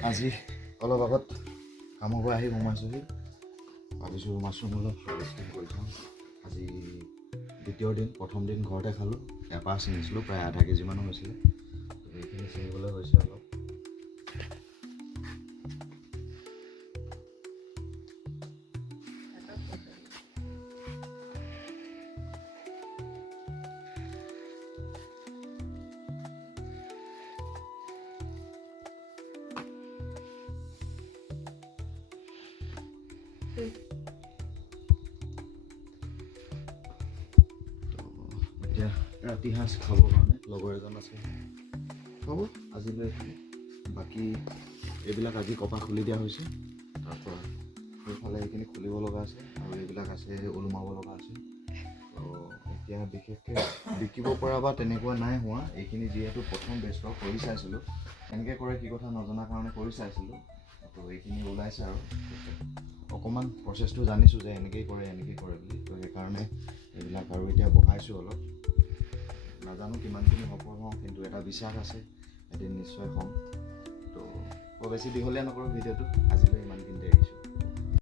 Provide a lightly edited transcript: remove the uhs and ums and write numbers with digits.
আজি অলপ আগত কামৰ পৰা আহি সোমাইছোঁহি ভাবিছোঁ মাছৰুম অলপ হাৰ্ভেষ্টিং কৰি চাওঁ আজি দ্বিতীয় দিন প্ৰথম দিন ঘৰতে খালোঁ এপাহ ছিঙিছিলোঁ প্ৰায় আধা কেজিমানো হৈছিলে এইখিনি ছিঙিবলৈ হৈছে অলপ এতিয়া ৰাতি সাঁজ খাবৰ কাৰণে লগৰ এজন আছে হ'ব আজিলৈ বাকী এইবিলাক আজি কপাহ খুলি দিয়া হৈছে তাৰপৰা সেইফালে এইখিনি খুলিব লগা আছে আৰু এইবিলাক আছে ওলোমাব লগা আছে তো এতিয়া বিশেষকৈ বিকিব পৰা বা তেনেকুৱা নাই হোৱা এইখিনি যিহেতু প্ৰথম বেষ্ট কৰি চাইছিলোঁ এনেকৈ কৰে কি কথা নজনাৰ কাৰণে কৰি চাইছিলোঁ তো এইখিনি ওলাইছে আৰু অকণমান প্ৰচেছটো জানিছোঁ যে এনেকেই কৰে বুলি তো সেইকাৰণে এইবিলাক আৰু এতিয়া বঢ়াইছোঁ অলপ নাজানো কিমানখিনি সফল হওঁ কিন্তু এটা বিশ্বাস আছে এদিন নিশ্চয় হ'ম তো বৰ বেছি দীঘলীয়া নকৰোঁ ভিডিঅ'টো আজিলৈ ইমানখিনিতে এৰিছোঁ